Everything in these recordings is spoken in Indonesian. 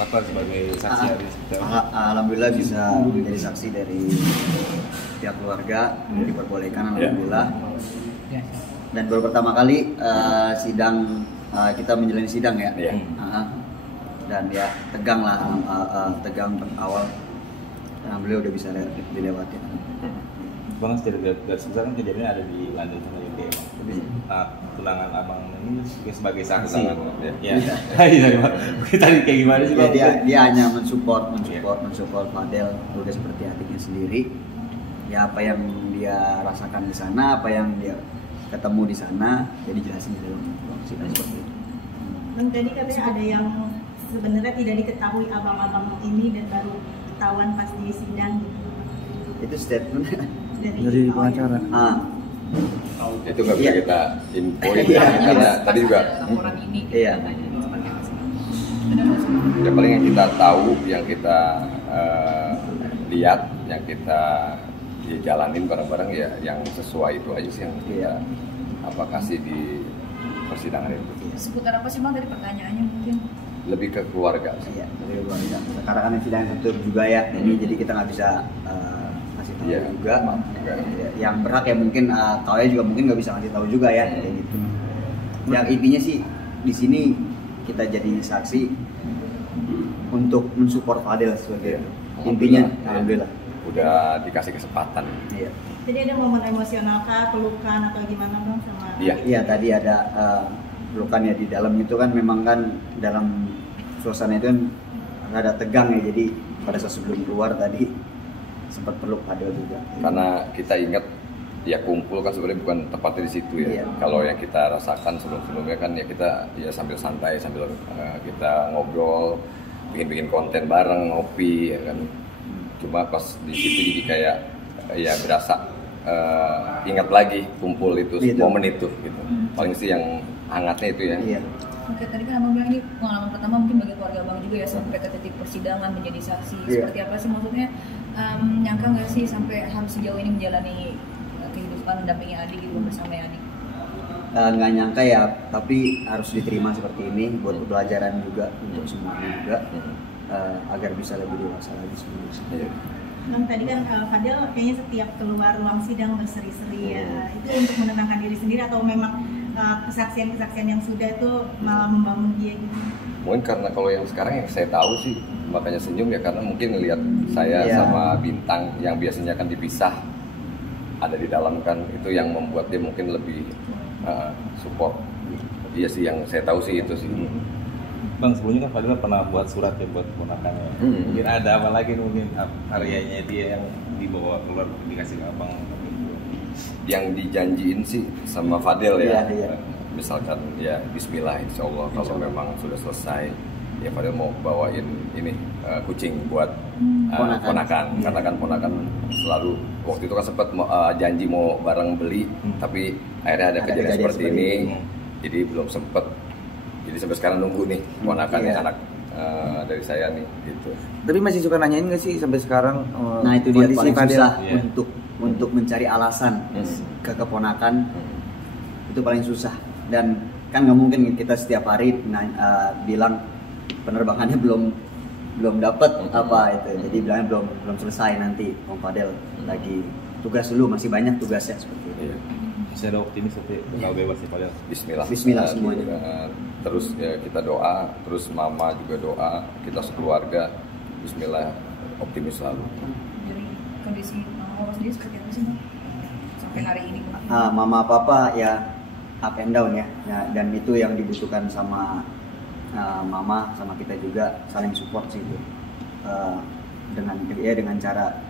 lakukan sebagai saksi hari Alhamdulillah bisa menjadi saksi dari pihak keluarga, diperbolehkan alhamdulillah. Dan baru pertama kali sidang kita menjalani sidang ya. Dan ya tegang lah, tegang awal. Alhamdulillah udah bisa dilewati. Bang, dari besar kan kejadiannya ada di London sama UK. Tunangan abang ini juga sebagai saksi. Ya. Iya, tadi kayak gimana sih? Dia hanya mensupport Fadel udah seperti hatinya sendiri. Ya apa yang dia rasakan di sana, apa yang dia ketemu di sana, jadi jelasin di dalam sidang seperti itu. Dan tadi katanya ada yang sebenarnya tidak diketahui abang-abang ini dan baru ketahuan pas di sidang gitu. Itu statement dari pengacara. Itu nggak bisa kita infoin karena tadi juga. Iya. Yang paling yang kita tahu, yang kita lihat, yang kita jalanin bareng-bareng ya, yang sesuai itu aja sih yang kita kasih di persidangan itu. Seputar apa sih Bang dari pertanyaannya mungkin? Lebih ke keluarga sih. Iya, lebih ke keluarga. Sekarang kan sidang tertutup juga ya, jadi kita nggak bisa kasih tahu juga. Yang berhak ya mungkin tahu ya juga mungkin nggak bisa kasih tahu juga ya, kayak gitu. Yang intinya sih di sini kita jadi saksi untuk mensupport Fadel sebagai intinya. Alhamdulillah. Udah dikasih kesempatan. Iya. Jadi ada momen emosional kah, pelukan atau gimana Bang sama? Iya, tadi ada pelukan ya di dalam itu kan memang kan dalam suasana itu kan ada tegang ya, jadi pada saat sebelum keluar tadi sempat peluk Fadel juga. Karena kita ingat ya kumpul kan sebenarnya bukan tempatnya di situ ya. Kalau yang kita rasakan sebelum-sebelumnya kan ya kita ya sambil santai, sambil kita ngobrol, bikin konten bareng, ngopi ya kan. Cuma pas di situ jadi kayak ya berasa ingat lagi kumpul itu, momen itu gitu. Paling sih yang hangatnya itu ya. Iya. Oke, tadi kan Abang bilang ini pengalaman pertama mungkin bagi keluarga Abang juga ya sampai ke titik persidangan menjadi saksi. Seperti apa sih maksudnya? Nyangka nggak sih sampai harus sejauh ini menjalani kehidupan mendampingi adik gitu bersama adik? Nggak nyangka ya, tapi harus diterima seperti ini buat pembelajaran juga untuk semuanya juga agar bisa lebih dewasa lagi semuanya. Bang, tadi kan Fadel kayaknya setiap keluar ruang sidang berseri-seri ya. Itu untuk menenangkan diri sendiri atau memang kesaksian-kesaksian yang sudah itu malah membangun dia gitu? Mungkin karena kalau yang sekarang yang saya tahu sih makanya senyum ya, karena mungkin ngelihat saya sama Bintang yang biasanya kan dipisah ada di dalam kan, itu yang membuat dia mungkin lebih support. Iya sih yang saya tahu sih itu sih. Bang, sebelumnya kan Fadil pernah buat surat ya buat ponakannya. Mungkin ada apa lagi mungkin karyanya dia yang dibawa keluar dikasih ke abang? Yang dijanjiin sih sama Fadil ya. Iya. Misalkan ya Bismillah insya Allah kalau memang sudah selesai ya Fadil mau bawain ini kucing buat ponakan. Karena kan ponakan selalu waktu itu kan sempat janji mau bareng beli, tapi akhirnya ada kejadian seperti ini, jadi belum sempat. Jadi sampai sekarang nunggu nih ponakannya anak dari saya nih gitu. Tapi masih suka nanyain nggak sih sampai sekarang? Nah itu dia paling susah Fadil. untuk mencari alasan ke keponakan itu paling susah, dan kan nggak mungkin kita setiap hari bilang penerbangannya belum dapat apa itu, jadi bilangnya belum selesai, nanti Om Fadel lagi tugas dulu, masih banyak tugasnya seperti itu. Masih ada optimis tapi bakal bebas sih Fadel. Bismillah semuanya. Terus ya kita doa, terus mama juga doa, kita sekeluarga Bismillah, optimis selalu. Dari kondisi Mama sendiri seperti apa sih Bang? Sampai hari ini? Mama papa ya up and down ya, dan itu yang dibutuhkan sama mama sama kita juga, saling support sih itu. Dengan cara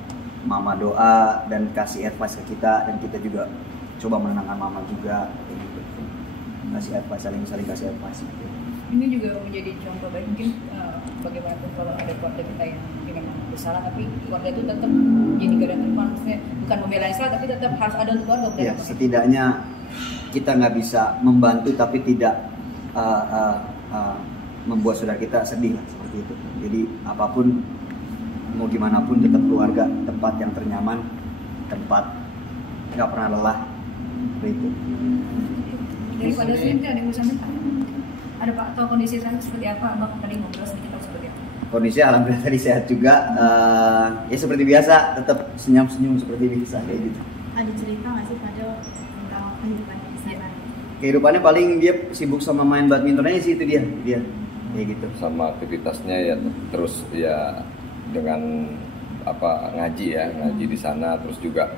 mama doa dan kasih advice ke kita, dan kita juga coba menenangkan mama juga, gitu. Kasih advice, saling kasih advice. Ini juga menjadi contoh baik mungkin bagaimanapun kalau ada keluarga kita yang mungkin memang bersalah, tapi keluarga itu tetap jadi garda terdepan, maksudnya bukan membela yang salah tapi tetap harus ada untuk keluarga. Ya, setidaknya kita nggak bisa membantu tapi tidak membuat saudara kita sedih lah, seperti itu. Jadi apapun mau gimana pun tetap keluarga, tempat yang ternyaman, tempat nggak pernah lelah, itu. Daripada sini ada yang ada Pak, atau kondisi sana seperti apa Bang, tadi ngobrol sedikit atau seperti apa? kondisi alhamdulillah tadi sehat juga. Ya seperti biasa, tetap senyum-senyum seperti biasa kayak gitu. Ada cerita nggak sih Fadel tentang kehidupannya di sana? Kehidupannya paling dia sibuk sama main badminton aja sih, itu dia kayak gitu. Sama aktivitasnya ya terus ya dengan ngaji ngaji di sana, terus juga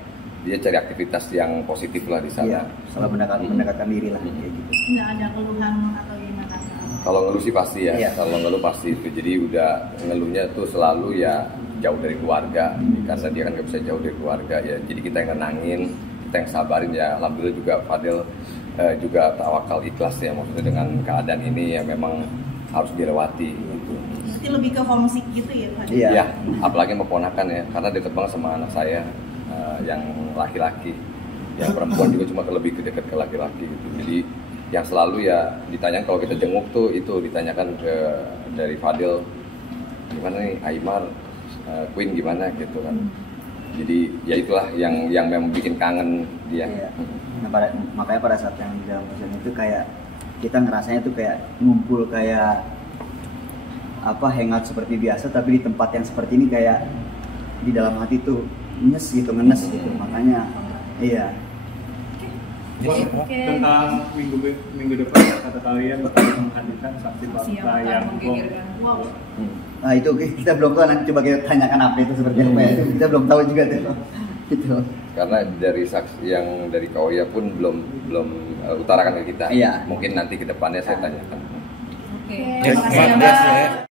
dia cari aktivitas yang positif lah di sana. Iya, selalu mendekatkan diri lah kayak gitu. Nggak ada keluhan atau gimana? Kalau ngeluh sih pasti ya, Iya. kalau ngeluh pasti itu. Jadi udah ngeluhnya tuh selalu ya jauh dari keluarga, karena dia kan nggak bisa jauh dari keluarga ya. Jadi kita yang nenangin, kita yang sabarin ya. Alhamdulillah juga Fadel juga tawakal ikhlas ya, maksudnya dengan keadaan ini ya memang harus dilewati gitu. Berarti lebih ke homesick gitu ya Fadel? Iya. Ya, apalagi sama ponakan ya, karena deket banget sama anak saya yang laki-laki. Yang perempuan juga cuma lebih deket ke laki-laki gitu. Jadi yang selalu ya ditanyakan kalau kita jenguk tuh itu ditanyakan dari Fadel, gimana nih Aymar, Queen gimana gitu kan. Jadi ya itulah yang memang bikin kangen dia. Iya. Nah, makanya pada saat yang di dalam perjalanan itu kayak kita ngerasanya tuh kayak ngumpul kayak hangout seperti biasa, tapi di tempat yang seperti ini kayak di dalam hati tuh ngenes gitu, makanya iya. Tentang minggu depan kata kalian bakal menghadirkan saksi fakta yang Wow. Nah itu kita belum tahu, nanti coba kita tanyakan apa itu seperti apa ya, itu kita belum tahu juga tuh. Gitu. Karena dari saksi yang dari Kauya pun belum utarakan ke kita. Iya. Mungkin nanti ke depannya saya tanyakan. Oke. Terima kasih banyak.